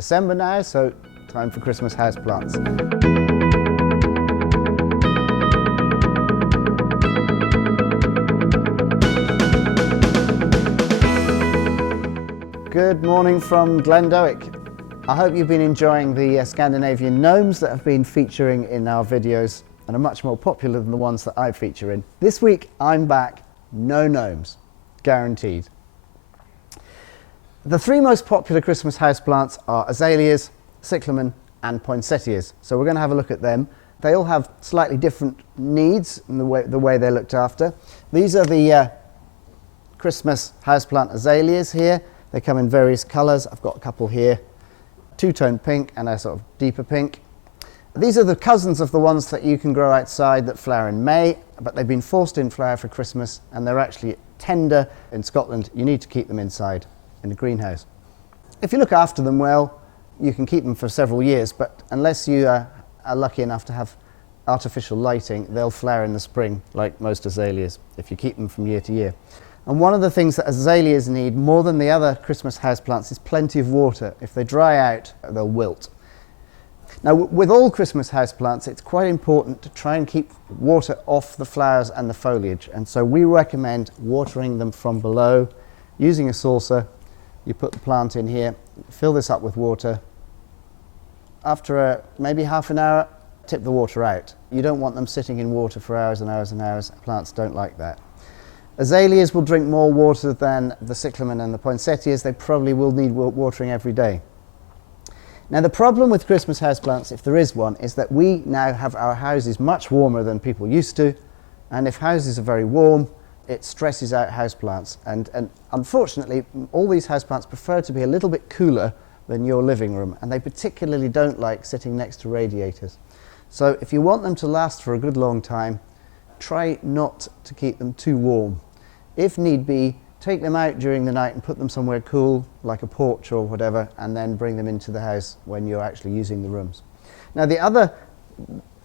December now, so time for Christmas houseplants. Good morning from Glendoick. I hope you've been enjoying the Scandinavian gnomes that have been featuring in our videos and are much more popular than the ones that I feature in. This week I'm back, no gnomes, guaranteed. The three most popular Christmas houseplants are Azaleas, Cyclamen and Poinsettias. So we're going to have a look at them. They all have slightly different needs in the way they're looked after. These are the Christmas houseplant Azaleas here. They come in various colours. I've got a couple here, two-tone pink and a sort of deeper pink. These are the cousins of the ones that you can grow outside that flower in May, but they've been forced in flower for Christmas and they're actually tender. In Scotland, you need to keep them inside in a greenhouse. If you look after them well, you can keep them for several years, but unless you are lucky enough to have artificial lighting, they'll flower in the spring like most azaleas if you keep them from year to year. And one of the things that azaleas need more than the other Christmas houseplants is plenty of water. If they dry out, they'll wilt. Now, with all Christmas houseplants, it's quite important to try and keep water off the flowers and the foliage. And so we recommend watering them from below, using a saucer. You put the plant in here, fill this up with water. After maybe half an hour, tip the water out. You don't want them sitting in water for hours and hours and hours. Plants don't like that. Azaleas will drink more water than the cyclamen and the poinsettias. They probably will need watering every day. Now, the problem with Christmas houseplants, if there is one, is that we now have our houses much warmer than people used to, and if houses are very warm, it stresses out houseplants. And unfortunately, all these houseplants prefer to be a little bit cooler than your living room, and they particularly don't like sitting next to radiators. So if you want them to last for a good long time, try not to keep them too warm. If need be, take them out during the night and put them somewhere cool, like a porch or whatever, and then bring them into the house when you're actually using the rooms. Now, the other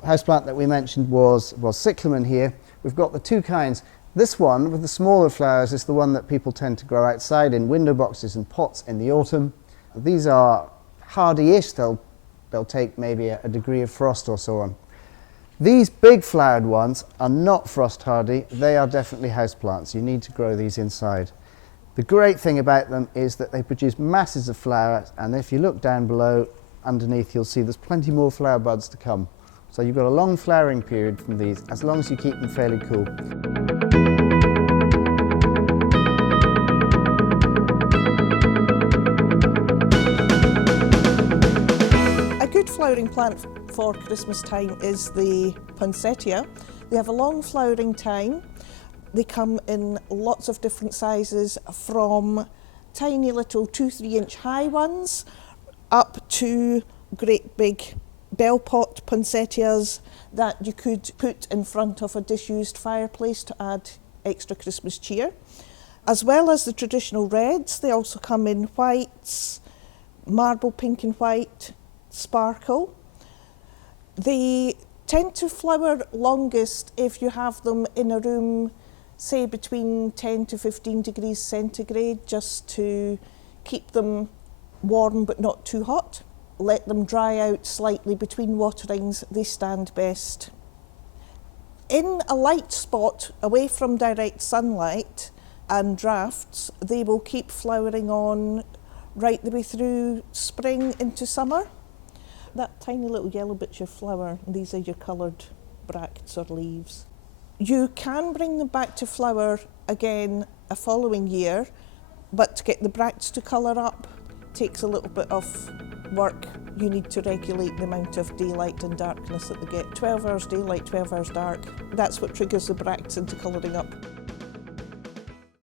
houseplant that we mentioned was cyclamen here. We've got the two kinds. This one, with the smaller flowers, is the one that people tend to grow outside in window boxes and pots in the autumn. These are hardy-ish. They'll take maybe a degree of frost or so on. These big flowered ones are not frost hardy. They are definitely houseplants. You need to grow these inside. The great thing about them is that they produce masses of flowers, and if you look down below underneath, you'll see there's plenty more flower buds to come. So you've got a long flowering period from these, as long as you keep them fairly cool. A good flowering plant for Christmas time is the poinsettia. They have a long flowering time. They come in lots of different sizes, from tiny little 2-3 inch high ones up to great big bell pot poinsettias that you could put in front of a disused fireplace to add extra Christmas cheer. As well as the traditional reds, they also come in whites, marble pink and white, sparkle. They tend to flower longest if you have them in a room, say between 10 to 15 degrees centigrade, just to keep them warm but not too hot. Let them dry out slightly between waterings, they stand best. In a light spot away from direct sunlight and drafts, they will keep flowering on right the way through spring into summer. That tiny little yellow bit's your flower, and these are your coloured bracts or leaves. You can bring them back to flower again a following year, but to get the bracts to colour up takes a little bit of work. You need to regulate the amount of daylight and darkness that they get. 12 hours daylight, 12 hours dark. That's what triggers the bracts into colouring up.